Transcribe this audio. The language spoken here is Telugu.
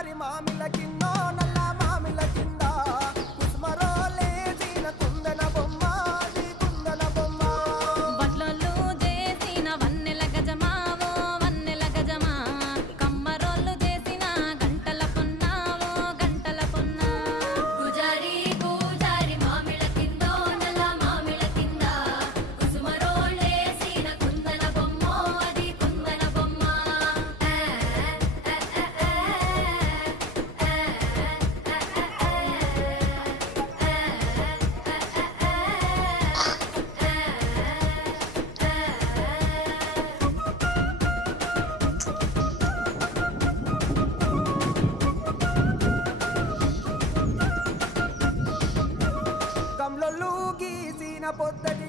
పూజారి మామిల కిందో నల్ల మామిల కింద కుసుమరోలేసిన కుందన బొమ్మ అది కుందన బొమ్మ వడ్లొల్లు చేసిన వన్నెల గజమావో వన్నెల గజమా కమ్మరోళ్ళు చేసిన గంటల పొన్నావో గంటల పొన్నా పూజారి పూజారి మామిళ్ళ కిందో నల్ల మామిళ్ళ కింద కుసుమరోలేసిన కుందన బొమ్మ అది కుందన బొమ్మ గమ్లొల్లు గీసిన పొద్దటి